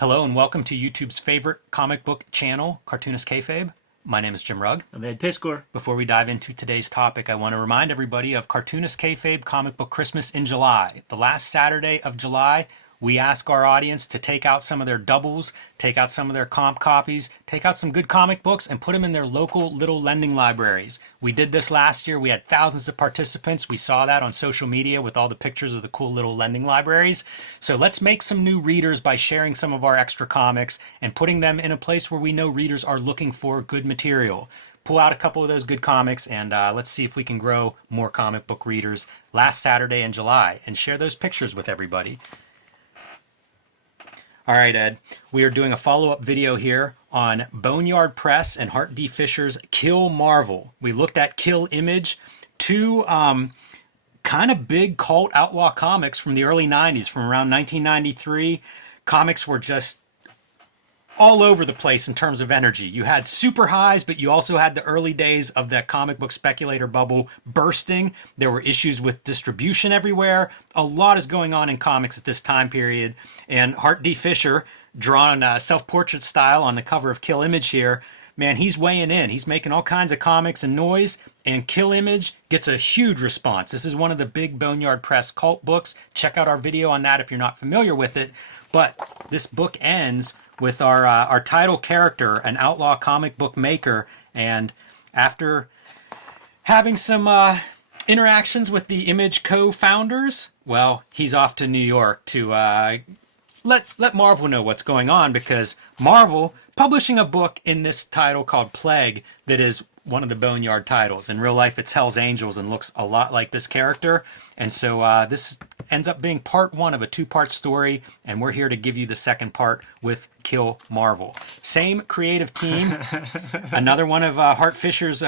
Hello and welcome to YouTube's favorite comic book channel, Cartoonist Kayfabe. My name is Jim Rugg. I'm Ed Piscor. Before we dive into today's topic, I want to remind everybody of Cartoonist Kayfabe Comic Book Christmas in July. The last Saturday of July, we ask our audience to take out some of their doubles, take out some of their comp copies, take out some good comic books, and put them in their local little lending libraries. We did this last year. We had thousands of participants. We saw that on social media with all the pictures of the cool little lending libraries. So let's make some new readers by sharing some of our extra comics and putting them in a place where we know readers are looking for good material. Pull out a couple of those good comics and let's see if we can grow more comic book readers last Saturday in July and share those pictures with everybody. All right, Ed, we are doing a follow-up video here on Boneyard Press and Hart D. Fisher's Kill Marvel. We looked at Kill Image, two kind of big cult outlaw comics from the early 90s, from around 1993. Comics were just all over the place in terms of energy. You had super highs, but you also had the early days of that comic book speculator bubble bursting. There were issues with distribution everywhere. A lot is going on in comics at this time period. And Hart D. Fisher, drawn self-portrait style on the cover of Kill Image here, man, he's weighing in. He's making all kinds of comics and noise, and Kill Image gets a huge response. This is one of the big Boneyard Press cult books. Check out our video on that if you're not familiar with it. But this book ends with our title character, an outlaw comic book maker, and after having some interactions with the Image co-founders, well, he's off to New York to let Marvel know what's going on, because Marvel publishing a book in this title called Plague that is one of the Boneyard titles. In real life, it's Hell's Angels and looks a lot like this character. And so this ends up being part one of a two-part story, and we're here to give you the second part with Kill Marvel. Same creative team. Another one of Hart Fisher's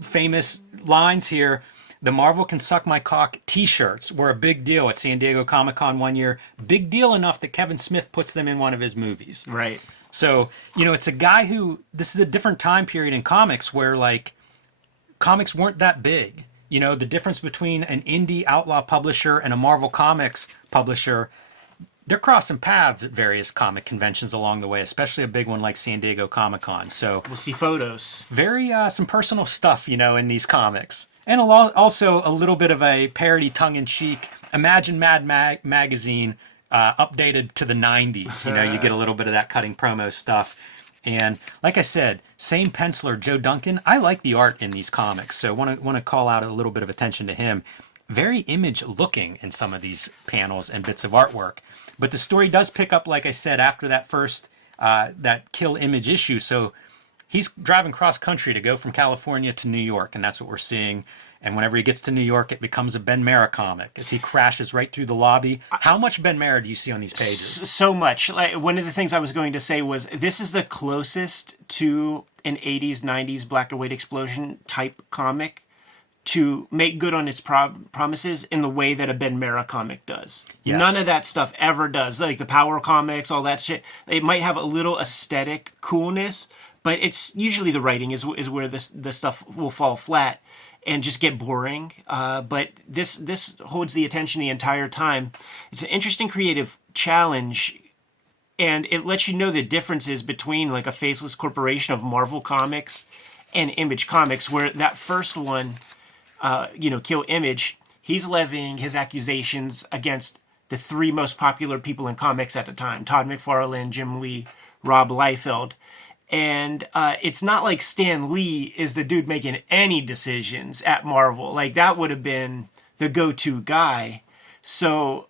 famous lines here. The Marvel Can Suck My Cock t-shirts were a big deal at San Diego Comic-Con one year. Big deal enough that Kevin Smith puts them in one of his movies. Right. So, you know, it's a guy who, this is a different time period in comics where, like, comics weren't that big. You know, the difference between an indie outlaw publisher and a Marvel Comics publisher, they're crossing paths at various comic conventions along the way, especially a big one like San Diego Comic-Con. So we'll see photos. Very, some personal stuff, you know, in these comics. And also a little bit of a parody tongue-in-cheek. Imagine Mad Magazine updated to the 90s. You know, you get a little bit of that cutting promo stuff. And like I said, same penciler, Joe Duncan. I like the art in these comics, so want to call out a little bit of attention to him. Very Image looking in some of these panels and bits of artwork. But the story does pick up, like I said, after that first that Kill Image issue. So he's driving cross country to go from California to New York, and that's what we're seeing. And whenever he gets to New York, it becomes a Ben Mara comic as he crashes right through the lobby. How much Ben Mara do you see on these pages? So much. Like, one of the things I was going to say was this is the closest to an 80s, 90s black and white explosion type comic to make good on its promises in the way that a Ben Mara comic does. Yes. None of that stuff ever does. Like the Power comics, all that shit. It might have a little aesthetic coolness, but it's usually the writing is where the stuff will fall flat and just get boring. But this holds the attention the entire time. It's an interesting creative challenge, and it lets you know the differences between like a faceless corporation of Marvel Comics and Image Comics, where that first one, Kill Image, he's levying his accusations against the three most popular people in comics at the time: Todd McFarlane, Jim Lee, Rob Liefeld. And it's not like Stan Lee is the dude making any decisions at Marvel. Like, that would have been the go-to guy. So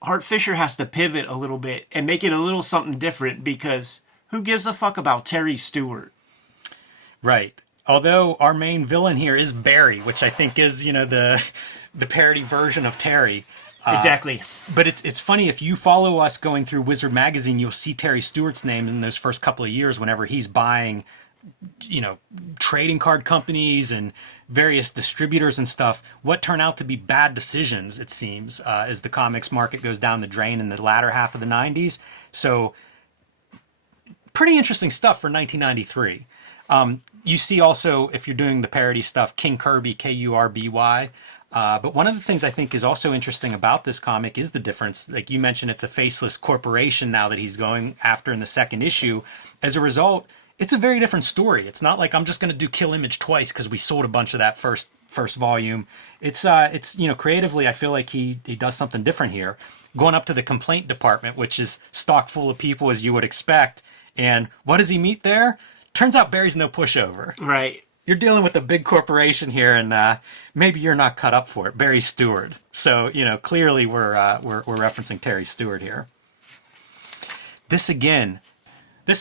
Hart Fisher has to pivot a little bit and make it a little something different, because who gives a fuck about Terry Stewart? Right. Although our main villain here is Barry, which I think is, you know, the parody version of Terry. Exactly. But it's funny, if you follow us going through Wizard Magazine, you'll see Terry Stewart's name in those first couple of years whenever he's buying, you know, trading card companies and various distributors and stuff. What turn out to be bad decisions, it seems, as the comics market goes down the drain in the latter half of the 90s. So pretty interesting stuff for 1993. You see also, if you're doing the parody stuff, King Kirby, Kurby. But one of the things I think is also interesting about this comic is the difference. Like you mentioned, it's a faceless corporation now that he's going after in the second issue. As a result, it's a very different story. It's not like I'm just going to do Kill Image twice because we sold a bunch of that first volume. It's creatively, I feel like he does something different here. Going up to the complaint department, which is stocked full of people as you would expect. And what does he meet there? Turns out Barry's no pushover. Right. You're dealing with a big corporation here, and maybe you're not cut up for it. Barry Stewart. So, clearly we're referencing Terry Stewart here. This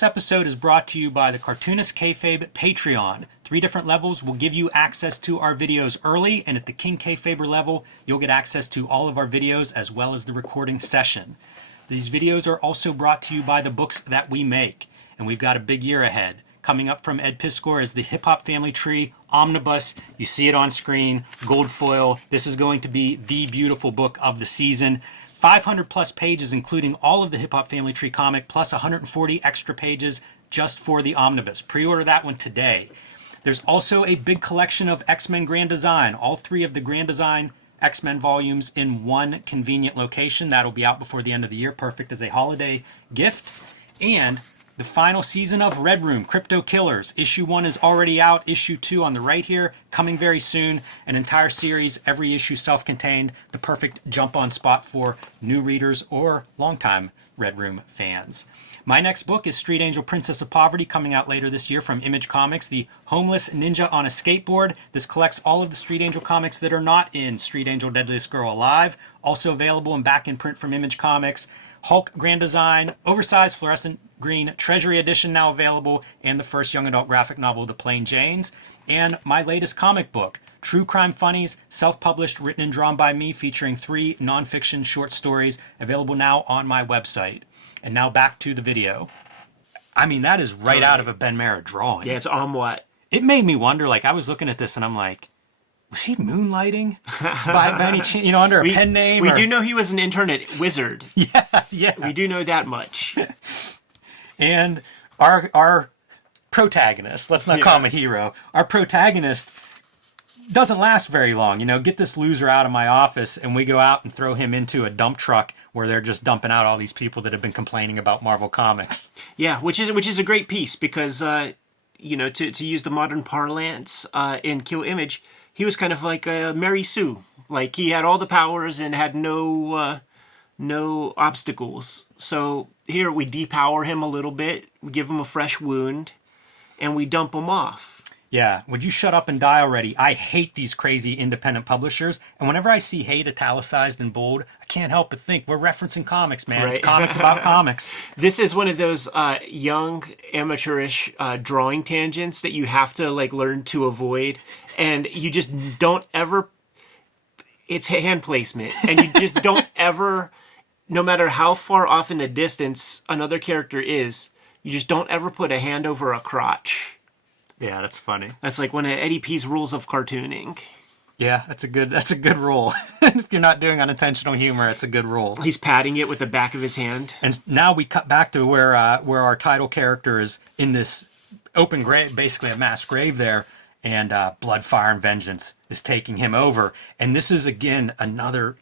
episode is brought to you by the Cartoonist Kayfabe Patreon. 3 different levels will give you access to our videos early, and at the King Kayfaber level, you'll get access to all of our videos as well as the recording session. These videos are also brought to you by the books that we make, and we've got a big year ahead. Coming up from Ed Piskor is the Hip Hop Family Tree Omnibus. You see it on screen, gold foil. This is going to be the beautiful book of the season. 500 plus pages, including all of the Hip Hop Family Tree comic, plus 140 extra pages just for the Omnibus. Pre-order that one today. There's also a big collection of X-Men Grand Design. All 3 of the Grand Design X-Men volumes in one convenient location. That'll be out before the end of the year. Perfect as a holiday gift. And the final season of Red Room, Crypto Killers. Issue 1 is already out. Issue 2 on the right here, coming very soon. An entire series, every issue self-contained. The perfect jump-on spot for new readers or longtime Red Room fans. My next book is Street Angel Princess of Poverty, coming out later this year from Image Comics, the homeless ninja on a skateboard. This collects all of the Street Angel comics that are not in Street Angel Deadliest Girl Alive. Also available and back in print from Image Comics. Hulk Grand Design, oversized fluorescent green Treasury Edition now available, and the first young adult graphic novel, The Plain Janes. And my latest comic book, True Crime Funnies, self-published, written and drawn by me, featuring 3 nonfiction short stories, available now on my website. And now back to the video. I mean, that is right out of a Ben Mara drawing. Yeah, it's on what? It made me wonder, like, I was looking at this and I'm like, was he moonlighting by any chance, under a pen name? We do know he was an internet wizard. Yeah. We do know that much. And our protagonist, let's not call him a hero, our protagonist doesn't last very long. Get this loser out of my office, and we go out and throw him into a dump truck where they're just dumping out all these people that have been complaining about Marvel Comics. Yeah, which is a great piece because, to use the modern parlance in Kill Image, he was kind of like Mary Sue. Like, he had all the powers and had no obstacles. So here we depower him a little bit, we give him a fresh wound, and we dump him off. Yeah, would you shut up and die already? I hate these crazy independent publishers, and whenever I see hate italicized in bold, I can't help but think we're referencing comics, man. Right. It's comics about comics. This is one of those young, amateurish drawing tangents that you have to learn to avoid, and you just don't ever. It's hand placement, and you just don't ever, no matter how far off in the distance another character is, you just don't ever put a hand over a crotch. Yeah, that's funny. That's like one of Eddie P's rules of cartooning. Yeah, that's a good rule. If you're not doing unintentional humor, it's a good rule. He's patting it with the back of his hand. And now we cut back to where our title character is in this open grave, basically a mass grave there, and Blood, Fire, and Vengeance is taking him over. And this is, again, another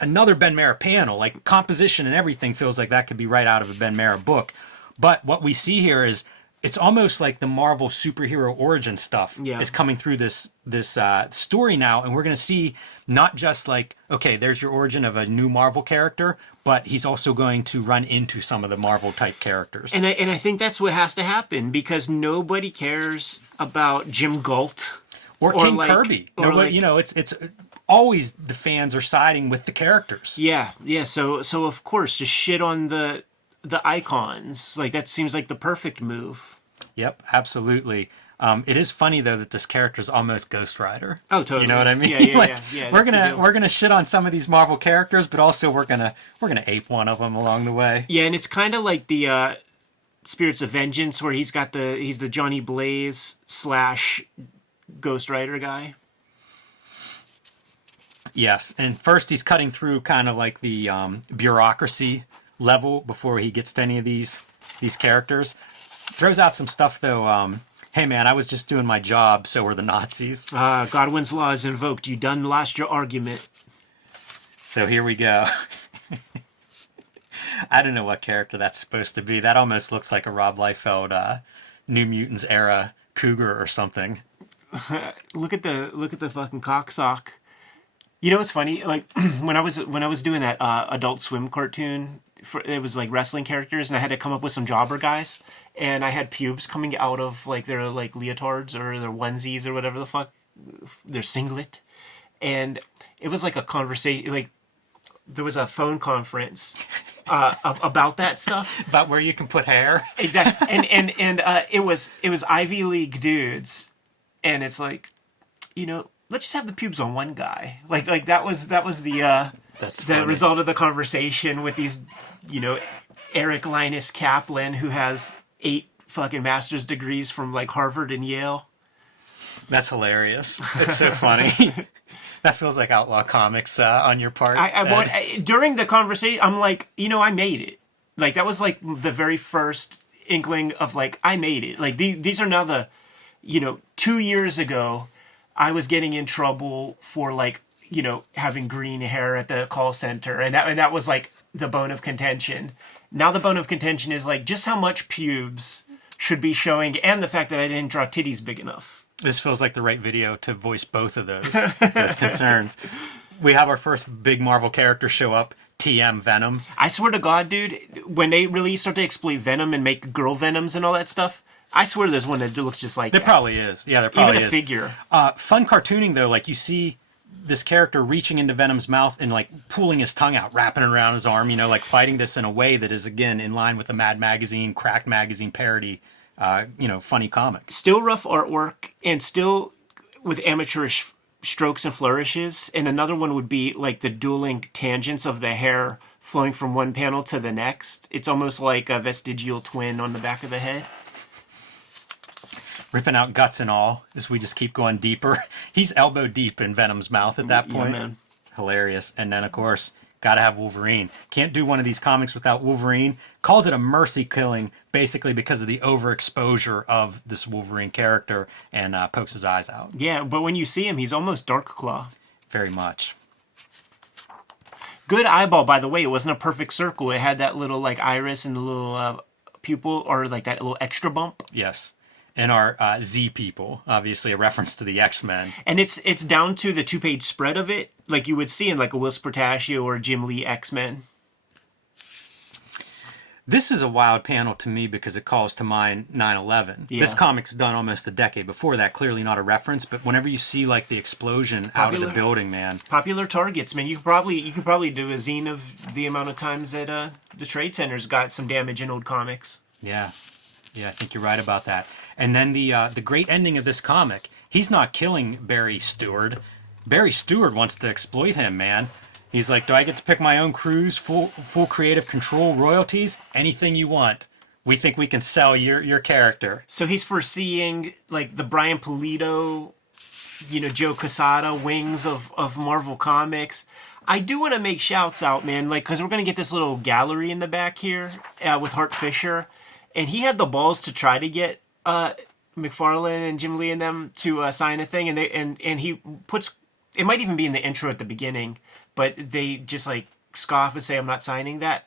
Ben Mara panel. Like, composition and everything feels like that could be right out of a Ben Mara book. But what we see here is it's almost like the Marvel superhero origin stuff is coming through this story now, and we're going to see not just like, okay, there's your origin of a new Marvel character, but he's also going to run into some of the Marvel type characters. And I think that's what has to happen, because nobody cares about Jim Galt or King Kirby. Nobody, it's always the fans are siding with the characters. Yeah. So of course, just shit on the icons. Like, that seems like the perfect move. Yep, absolutely. It is funny though that this character is almost Ghost Rider. Oh, totally. You know what I mean? Yeah. We're gonna shit on some of these Marvel characters, but also we're gonna ape one of them along the way. Yeah, and it's kind of like the Spirits of Vengeance, where he's the Johnny Blaze / Ghost Rider guy. Yes, and first he's cutting through kind of like the bureaucracy level before he gets to any of these characters. Throws out some stuff though. Hey man, I was just doing my job, so were the Nazis. Godwin's law is invoked. You done lost your argument. So here we go. I don't know what character that's supposed to be. That almost looks like a Rob Liefeld New Mutants era cougar or something. Look at the fucking cocksock. You know what's funny? Like when I was doing that Adult Swim cartoon, it was like wrestling characters, and I had to come up with some jobber guys, and I had pubes coming out of like their like leotards or their onesies or whatever the fuck, their singlet, and it was like a conversation. Like there was a phone conference about that stuff. About where you can put hair. Exactly, and it was Ivy League dudes, and it's like, you know, let's just have the pubes on one guy. Like that was the That's the funny. result of the conversation with these, you know, Eric Linus Kaplan, who has 8 fucking master's degrees from like Harvard and Yale. That's hilarious. It's so funny. That feels like Outlaw Comics on your part. During the conversation, I'm like, you know, I made it. Like that was like the very first inkling of like, I made it. Like these are now the, you know, 2 years ago, I was getting in trouble for like, you know, having green hair at the call center, and that was like the bone of contention. Now the bone of contention is like just how much pubes should be showing, and the fact that I didn't draw titties big enough. This feels like the right video to voice both of those concerns. We have our first big Marvel character show up, TM Venom. I swear to God, dude, when they really start to exploit Venom and make girl Venoms and all that stuff, I swear there's one that looks just like There that. probably is. Yeah, there probably Even a is. figure. Fun cartooning, though. Like, you see this character reaching into Venom's mouth and, like, pulling his tongue out, wrapping it around his arm, you know, like, fighting this in a way that is, again, in line with the Mad Magazine, Cracked Magazine parody, you know, funny comics. Still rough artwork, and still with amateurish strokes and flourishes. And another one would be, like, the dueling tangents of the hair flowing from one panel to the next. It's almost like a vestigial twin on the back of the head. Ripping out guts and all as we just keep going deeper. He's elbow deep in Venom's mouth at that point. Yeah, man. Hilarious. And then, of course, gotta have Wolverine. Can't do one of these comics without Wolverine. Calls it a mercy killing, basically because of the overexposure of this Wolverine character, and pokes his eyes out. Yeah, but when you see him, he's almost Dark Claw. Very much. Good eyeball, by the way. It wasn't a perfect circle. It had that little, like, iris and the little pupil, or, like, that little extra bump. Yes. And our Z people, obviously a reference to the X-Men. And it's down to the 2-page spread of it, like you would see in, like, a Will Spartaccio or Jim Lee X-Men. This is a wild panel to me because it calls to mind 9/11. Yeah. This comic's done almost a decade before that, clearly not a reference, but whenever you see like the explosion out of the building, man. Popular targets, man. You could probably do a zine of the amount of times that the trade centers got some damage in old comics. Yeah. Yeah, I think you're right about that. And then the great ending of this comic, he's not killing Barry Stewart. Barry Stewart wants to exploit him, man. He's like, do I get to pick my own crews, full creative control, royalties? Anything you want. We think we can sell your character. So he's foreseeing, like, the Brian Pulido, you know, Joe Quesada wings of Marvel Comics. I do want to make shouts out, man, like, because we're going to get this little gallery in the back here with Hart Fisher. And he had the balls to try to get McFarlane and Jim Lee and them to sign a thing. And he puts, it might even be in the intro at the beginning, but they just, like, scoff and say, I'm not signing that.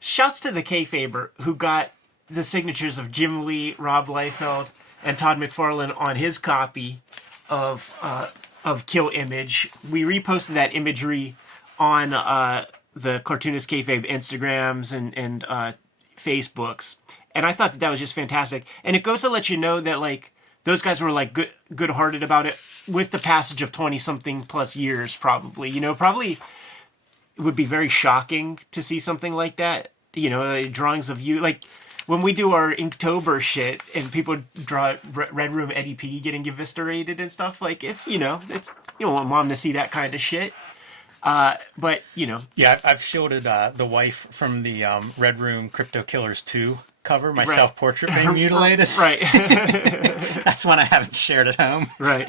Shouts to the Kayfaber, who got the signatures of Jim Lee, Rob Liefeld, and Todd McFarlane on his copy of Kill Image. We reposted that imagery on the Cartoonist Kayfabe Instagrams and Facebooks. And I thought that was just fantastic. And it goes to let you know that, like, those guys were, like, good-hearted about it with the passage of 20-something plus years, probably. You know, probably it would be very shocking to see something like that. You know, drawings of you. Like, when we do our Inktober shit and people draw Red Room Eddie P getting eviscerated and stuff, like, it's, you know, it's, you don't want mom to see that kind of shit. But, you know. Yeah, I've shielded the wife from the Red Room Crypto Killers 2 cover, my Right. self-portrait being mutilated. Right. That's one I haven't shared at home. Right.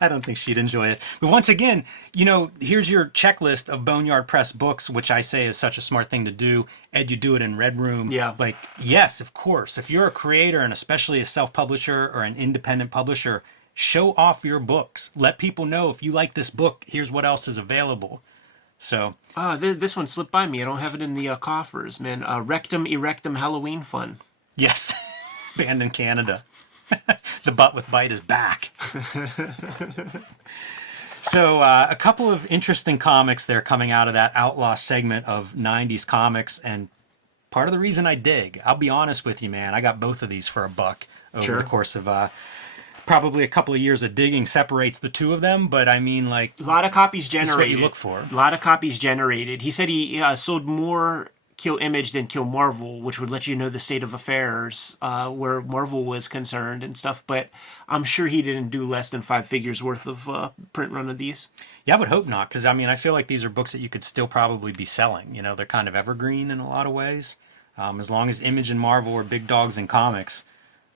I don't think she'd enjoy it. But once again, here's your checklist of Boneyard Press books, which I say is such a smart thing to do. Ed, you do it in Red Room. Yeah. Like, yes, of course. If you're a creator and especially a self-publisher or an independent publisher, show off your books. Let people know if you like this book, here's what else is available. So. This one slipped by me. I don't have it in the coffers, man. Rectum Erectum Halloween Fun. Yes. Banned in Canada. The Butt with Bite is back. So a couple of interesting comics there coming out of that outlaw segment of 90s comics, and part of the reason I dig, I'll be honest with you, man, I got both of these for $1 over the course of probably a couple of years of digging separates the two of them, but I mean, like, a lot of copies generated. This is what you look for. A lot of copies generated. He said he sold more Kill Image than Kill Marvel, which would let you know the state of affairs where Marvel was concerned and stuff. But I'm sure he didn't do less than 5 figures worth of print run of these. Yeah, I would hope not, because I mean, I feel like these are books that you could still probably be selling. They're kind of evergreen in a lot of ways. As long as Image and Marvel are big dogs in comics,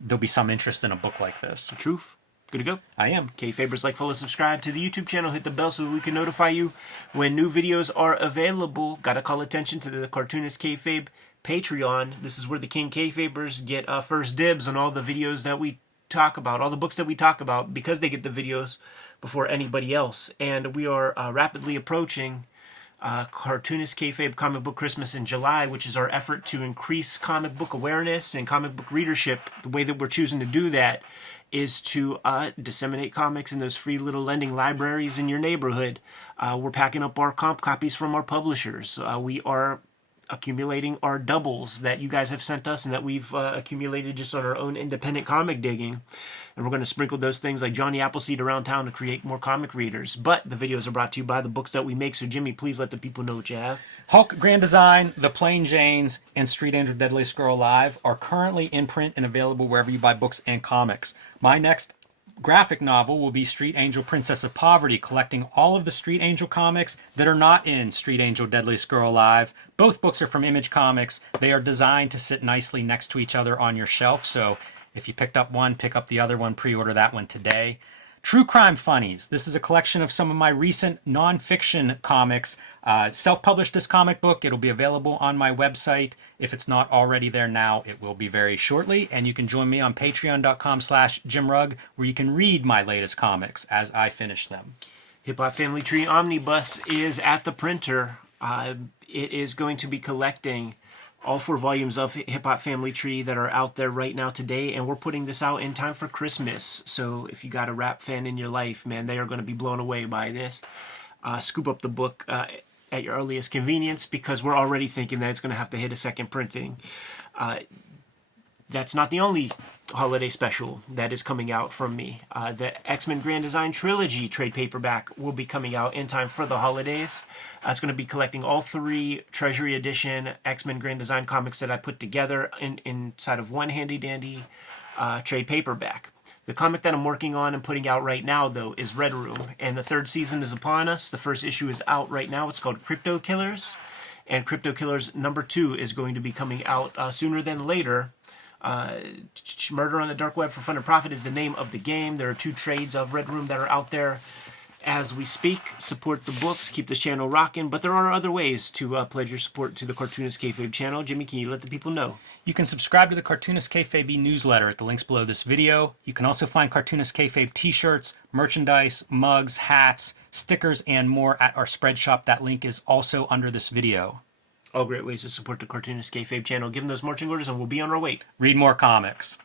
there'll be some interest in a book like this. Truth. Good to go. I am. Kayfabers, like, follow, subscribe to the YouTube channel. Hit the bell so that we can notify you when new videos are available. Gotta call attention to the Cartoonist Kayfabe Patreon. This is where the King Kayfabers get first dibs on all the videos that we talk about, all the books that we talk about, because they get the videos before anybody else. And we are rapidly approaching Cartoonist Kayfabe Comic Book Christmas in July, which is our effort to increase comic book awareness and comic book readership. The way that we're choosing to do that is to disseminate comics in those free little lending libraries in your neighborhood. We're packing up our comp copies from our publishers. We are accumulating our doubles that you guys have sent us and that we've accumulated just on our own independent comic digging. And we're going to sprinkle those things like Johnny Appleseed around town to create more comic readers. But the videos are brought to you by the books that we make. So, Jimmy, please let the people know what you have. Hulk Grand Design, The Plain Janes, and Street Angel Deadliest Girl Alive are currently in print and available wherever you buy books and comics. My next graphic novel will be Street Angel Princess of Poverty, collecting all of the Street Angel comics that are not in Street Angel Deadliest Girl Alive. Both books are from Image Comics. They are designed to sit nicely next to each other on your shelf, so if you picked up one, pick up the other one, pre-order that one today. True Crime Funnies. This is a collection of some of my recent nonfiction comics. Self-published this comic book. It'll be available on my website. If it's not already there now, it will be very shortly. And you can join me on patreon.com/JimRugg, where you can read my latest comics as I finish them. Hip Hop Family Tree Omnibus is at the printer. It is going to be collecting all 4 volumes of Hip Hop Family Tree that are out there right now today, and we're putting this out in time for Christmas. So if you got a rap fan in your life, man, they are going to be blown away by this. Scoop up the book at your earliest convenience, because we're already thinking that it's going to have to hit a second printing. That's not the only holiday special that is coming out from me. The X-Men Grand Design Trilogy trade paperback will be coming out in time for the holidays. It's going to be collecting all 3 Treasury Edition X-Men Grand Design comics that I put together inside of one handy-dandy trade paperback. The comic that I'm working on and putting out right now, though, is Red Room, and the 3rd season is upon us. The first issue is out right now. It's called Crypto Killers, and Crypto Killers number 2 is going to be coming out sooner than later. Murder on the Dark Web for Fun and Profit is the name of the game. There are 2 trades of Red Room that are out there as we speak. Support the books, keep the channel rocking, but there are other ways to pledge your support to the Cartoonist Kayfabe channel. Jimmy, can you let the people know? You can subscribe to the Cartoonist Kayfabe newsletter at the links below this video. You can also find Cartoonist Kayfabe t-shirts, merchandise, mugs, hats, stickers, and more at our spread shop. That link is also under this video. All great ways to support the Cartoonist Kayfabe channel. Give them those marching orders and we'll be on our way. Read more comics.